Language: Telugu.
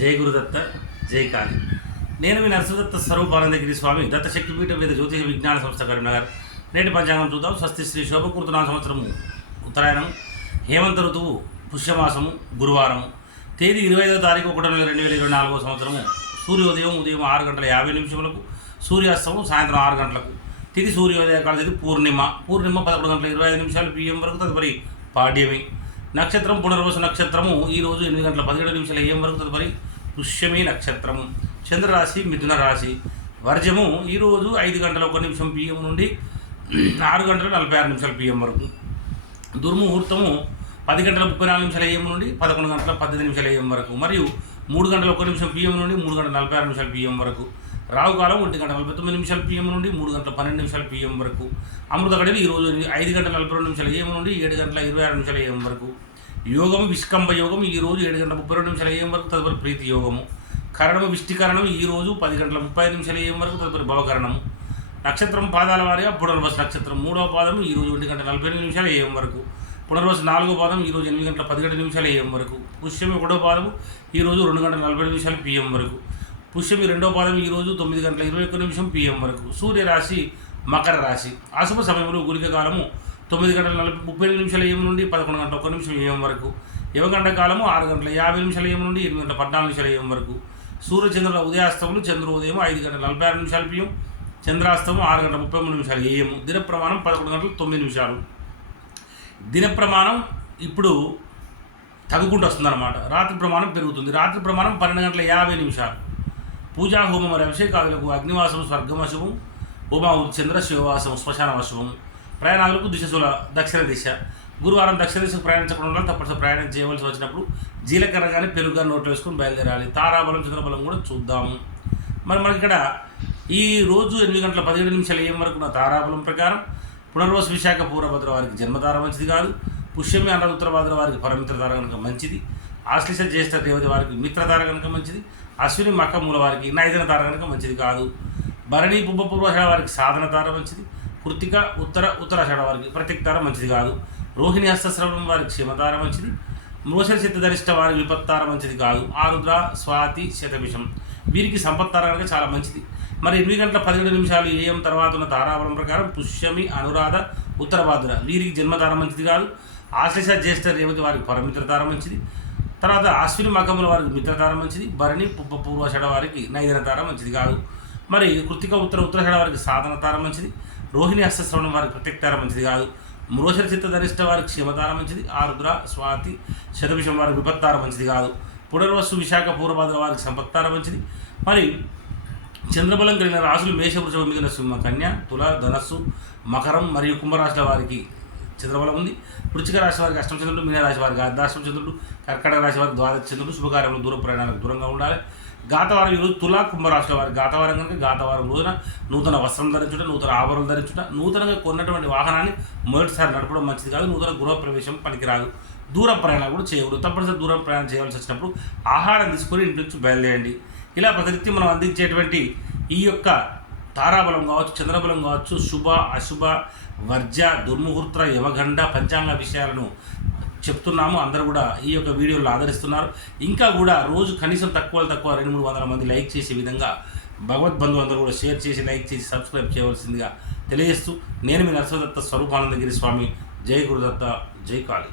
జై గురుదత్త జై కాళి. నేను మీ నరసింహదత్త స్వరూపానందగిరి స్వామి దత్త శక్తిపీఠం మీద జ్యోతిష విజ్ఞాన సంస్థ కరీంనగర్. నేటి పంచాంగం చూద్దాం. స్వస్తి శ్రీ శోభకృతనా సంవత్సరము ఉత్తరాయణం. హేమంత ఋతువు పుష్యమాసము గురువారము తేదీ ఇరవై ఐదవ తారీఖు ఒకటో నెల రెండు వేల ఇరవై నాలుగో సంవత్సరము. సూర్యోదయం ఉదయం ఆరు గంటల యాభై నిమిషములకు సూర్యాస్తమం సాయంత్రం ఆరు గంటలకు. తిది సూర్యోదయ కాల తిది పూర్ణిమ. పూర్ణిమ పదకొండు గంటల ఇరవై ఐదు నిమిషాలు పిఎం వరకు తదుపరి పాడ్యమి. నక్షత్రం పునర్వసు నక్షత్రము. ఈరోజు ఎనిమిది గంటల పదిహేడు నిమిషాల ఏం వరకు తదుపరి? పుష్యమి నక్షత్రము చంద్రరాశి మిథున రాశి. వర్జము ఈరోజు ఐదు గంటల ఒక నిమిషం పిఎం నుండి ఆరు గంటల నలభై ఆరు నిమిషాల పిఎం వరకు. దుర్ముహూర్తము పది గంటల ముప్పై నాలుగు నిమిషాల ఏఎం నుండి పదకొండు గంటల పద్దెనిమిది నిమిషాల ఏఎం వరకు. మరియు మూడు గంటల ఒక నిమిషం పిఎం నుండి మూడు గంటల నలభై ఆరు నిమిషాల పిఎం వరకు. రావుకాలం ఒంటి గంట నలభై తొమ్మిది నిమిషాల పిఎం నుండి మూడు గంటల పన్నెండు నిమిషాల పిఎం వరకు. అమృత గడియలు ఈ రోజు ఐదు గంటల నలభై రెండు నిమిషాల ఏఎం నుండి ఏడు గంటల ఇరవై ఆరు నిమిషాల ఏఎం వరకు. యోగము విష్కంభ యోగం ఈరోజు ఏడు గంటల ముప్పై రెండు నిమిషాల ఏఎం వరకు తదుపరి ప్రీతి యోగము. కరణము విష్టికరణం ఈరోజు పది గంటల ముప్పై నిమిషాల ఏఎం వరకు తదుపరి భవకరణము నక్షత్రం పాదాల వారిగా పునర్వసు నక్షత్రం మూడవ పాదం ఈరోజు ఒంటి గంట నలభై ఎనిమిది నిమిషాలు ఏఎం వరకు. పునర్వసు నాలుగో పాదం ఈరోజు ఎనిమిది గంటల పదిహేడు నిమిషాలు ఏఎం వరకు. పుష్యం ఒకటో పాదం ఈరోజు రెండు గంటల నలభై నిమిషాలు పిఎం వరకు. పుష్యమి రెండో పాదం ఈరోజు తొమ్మిది గంటల ఇరవై ఒక్క నిమిషం పిఎం వరకు. సూర్యరాశి మకర రాశి. అశుభ సమయంలో గురిక కాలము తొమ్మిది గంటల నలభై ముప్పై ఎనిమిది నిమిషాల ఏం నుండి పదకొండు గంటల ఒక్క నిమిషం ఏం వరకు. యువగంట కాలము ఆరు గంటల యాభై నిమిషాల ఏం నుండి ఎనిమిది గంటల పద్నాలుగు నిమిషాల ఏం వరకు. సూర్యచంద్రుల ఉదయాస్తములు చంద్రోదయం ఐదు గంటల నలభై ఆరు నిమిషాలు పిఎం చంద్రాస్తమం ఆరు గంటల ముప్పై మూడు నిమిషాలు ఏఎం దిన ప్రమాణం పదకొండు గంటల తొమ్మిది నిమిషాలు. దిన ప్రమాణం ఇప్పుడు తగ్గుకుంటూ వస్తుందన్నమాట. రాత్రి ప్రమాణం పెరుగుతుంది. రాత్రి ప్రమాణం పన్నెండు గంటల యాభై నిమిషాలు. పూజా హోమం మరి అభిషేకాదులకు అగ్నివాసం స్వర్గమశుభం హోమా చంద్ర శివవాసం శ్మశాన ప్రయాణాలకు దిశశూల దక్షిణ దిశ. గురువారం దక్షిణ దిశకు ప్రయాణించకుండా ఉండాలి తప్పనిసరి ప్రయాణం చేయవలసి వచ్చినప్పుడు జీలకర్ర కానీ పెరుగు కానీ నోట్లో వేసుకొని బయలుదేరాలి. తారాబలం చంద్రబలం కూడా చూద్దాము. మరి మనకి ఇక్కడ ఈ రోజు ఎనిమిది గంటల పదిహేడు నిమిషాలు ఏం వరకు నా తారాబలం ప్రకారం పునర్వసు విశాఖ పూర్వభద్ర వారికి జన్మతార మంచిది కాదు. పుష్యమి అన్న ఉత్తరభద్ర వారికి పరమిత్రతార కనుక మంచిది. ఆశ్లిష జ్యేష్ఠ దేవత వారికి మిత్రధార కనుక మంచిది అశ్విని మక్క మూల వారికి నైదన తార కనుక మంచిది కాదు. భరణి పుబ్బ పూర్వాషాఢ వారికి సాధన తార మంచిది కృతిక ఉత్తర ఉత్తరాషాఢ వారికి ప్రతిక్తార మంచిది కాదు. రోహిణి హస్తశ్రవణం వారికి క్షమతార మంచిది మృషల సిద్ధధరిష్ట వారి విపత్తార మంచిది కాదు. ఆరుద్ర స్వాతి శతభిషం వీరికి సంపత్తార కనుక చాలా మంచిది. మరి ఎనిమిది గంటల పదిహేడు నిమిషాలు ఏఎం తర్వాత ఉన్న తారావరం ప్రకారం పుష్యమి అనురాధ ఉత్తరభాద్ర వీరికి జన్మధార మంచిది కాదు. ఆశ్లేష జ్యేష్ఠ రేవతి వారికి పరమిత్రతార మంచిది తర్వాత అశ్విని మకముల వారికి మిత్రతారం మంచిది భరణి పూర్వషడ వారికి నైదనతారం మంచిది కాదు. మరి కృతిక ఉత్తర ఉత్తరషడ వారికి సాధన తార మంచిది రోహిణి హస్తశ్రవణం వారికి ప్రత్యక్తార మంచిది కాదు. మృషర చిత్త ధరిష్ట వారికి క్షమతార మంచిది ఆరుద్ర స్వాతి శతభిషం వారికి విపత్తారం మంచిది కాదు. పునర్వసు విశాఖ పూర్వభాద్ర వారికి సంపత్తారం మంచిది. మరి చంద్రబలం కలిగిన రాశులు మేషవృషభం మిగిలిన సింహ కన్య తుల ధనస్సు మకరం మరియు కుంభరాశుల వారికి చంద్రబలం ఉంది. వృచ్చిక రాశి వారికి అష్టమ చంద్రుడు మీనరాశి వారికి అర్ధాష్టమ చంద్రుడు కర్కటక రాశి వారికి ద్వాదశ చంద్రుడు శుభకార్యములు దూర ప్రయాణాలకు దూరంగా ఉండాలి. గాతవారం ఈరోజు తులా కుంభరాశుల వారి గాతవారం కనుక గాతవారం రోజున నూతన వస్త్రం ధరించుట నూతన ఆభరణం ధరించుట నూతనంగా కొన్నటువంటి వాహనాన్ని మొదటిసారి నడపడం మంచిది కాదు. నూతన గృహప్రవేశం పనికిరాదు. దూర ప్రయాణాలు కూడా చేయకూడదు. తప్పనిసరి దూరం ప్రయాణం చేయవలసి వచ్చినప్పుడు ఆహారం తీసుకొని ఇంటి నుంచి బయలుదేరండి. ఇలా ప్రతినిత్యం మనం అందించేటువంటి ఈ యొక్క తారాబలం కావచ్చు చంద్రబలం కావచ్చు శుభ అశుభ వర్జ దుర్ముహూర్త యవగండ పంచాంగ విషయాలను చెప్తున్నాము. అందరూ కూడా ఈ యొక్క వీడియోలో ఆదరిస్తున్నారు. ఇంకా కూడా రోజు కనీసం తక్కువ తక్కువ రెండు మూడు వందల మంది లైక్ చేసే విధంగా భగవద్ బంధువులందరూ కూడా షేర్ చేసి లైక్ చేసి సబ్స్క్రైబ్ చేయవలసిందిగా తెలియజేస్తూ నేను మీ నరసదత్త స్వరూపానందగిరి స్వామి. జై గురుదత్త జై కాళీ.